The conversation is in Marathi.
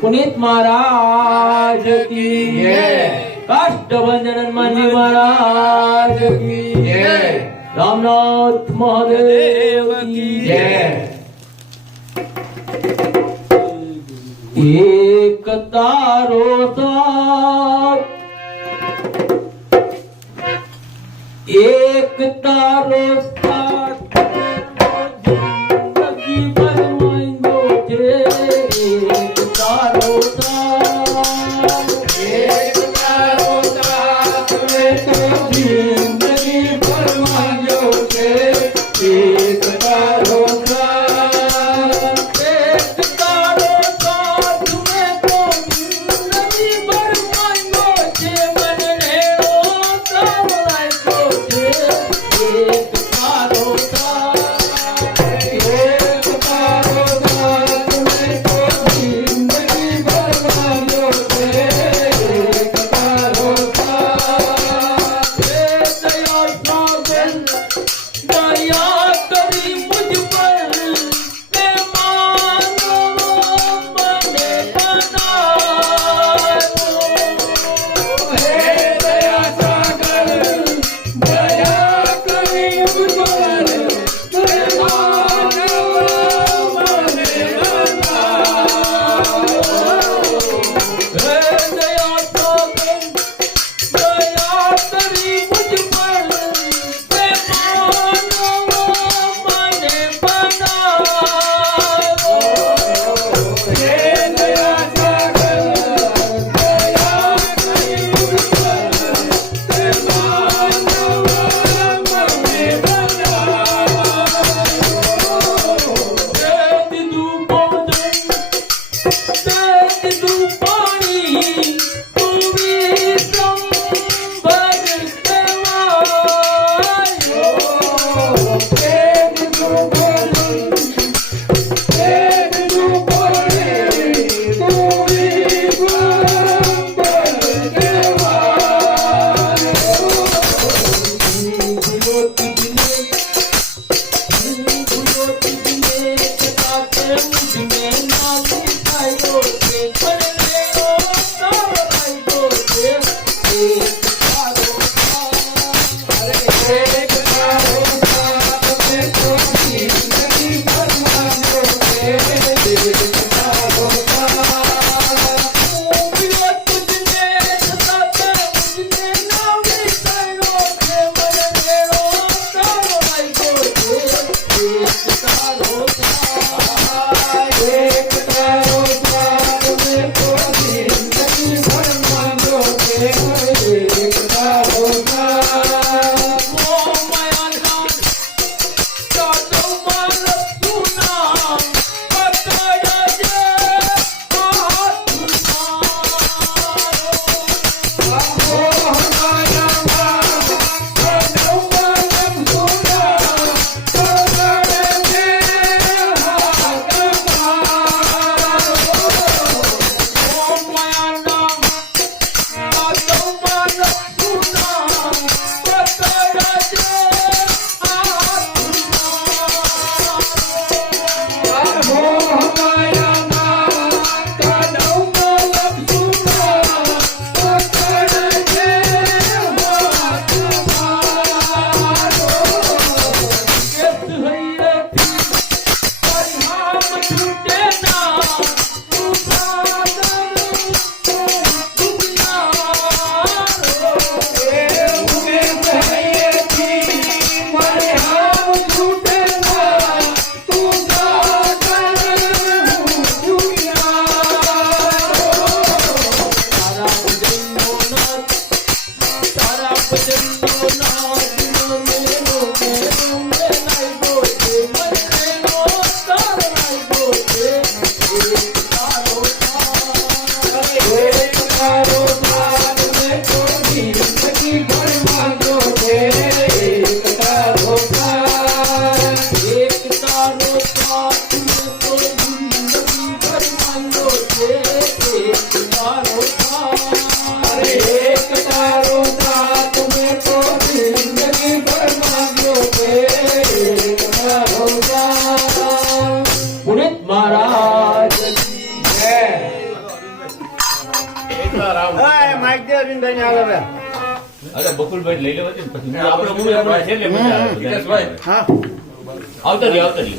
पुनीत महाराज की काष्टभंजन मान्य महाराज की रामनाथ महादेव की एक तारोता एक तारो Thank you. અરે બકુલભાઈ લઈ લેવા છે પછી. આપણે મૂળ આપણે આવતા રહી આવતા રહી.